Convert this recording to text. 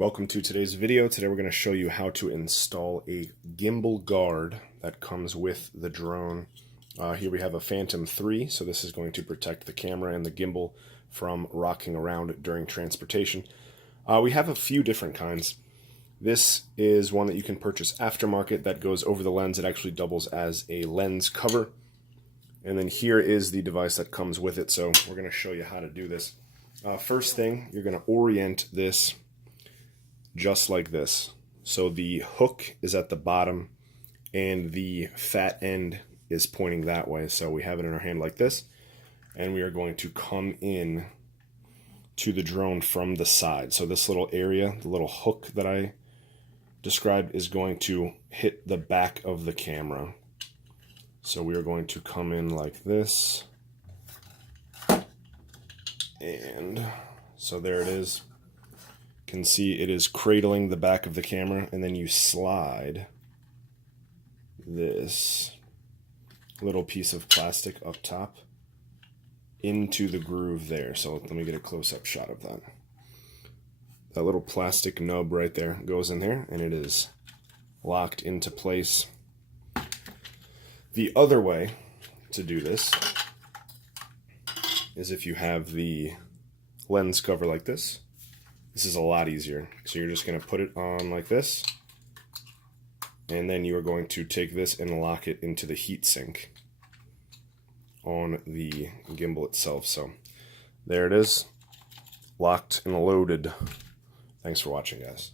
Welcome to today's video. Today we're going to show you how to install a gimbal guard that comes with the drone. Here we have a Phantom 3, so this is going to protect the camera and the gimbal from rocking around during transportation. We have a few different kinds. This is one that you can purchase aftermarket that goes over the lens. It actually doubles as a lens cover. And then here is the device that comes with it, so we're going to show you how to do this. First thing, you're going to orient this just like this. So the hook is at the bottom and the fat end is pointing that way. So we have it in our hand like this, and we are going to come in to the drone from the side. So this little area, the little hook that I described, is going to hit the back of the camera. So we are going to come in like this, and so there it is. Can see it is cradling the back of the camera, and then you slide this little piece of plastic up top into the groove there. So let me get a close-up shot of that. That little plastic nub right there goes in there, and it is locked into place. The other way to do this is if you have the lens cover like this. This is a lot easier. So you're just going to put it on like this, and then you are going to take this and lock it into the heat sink on the gimbal itself. So there it is, locked and loaded. Thanks for watching, guys.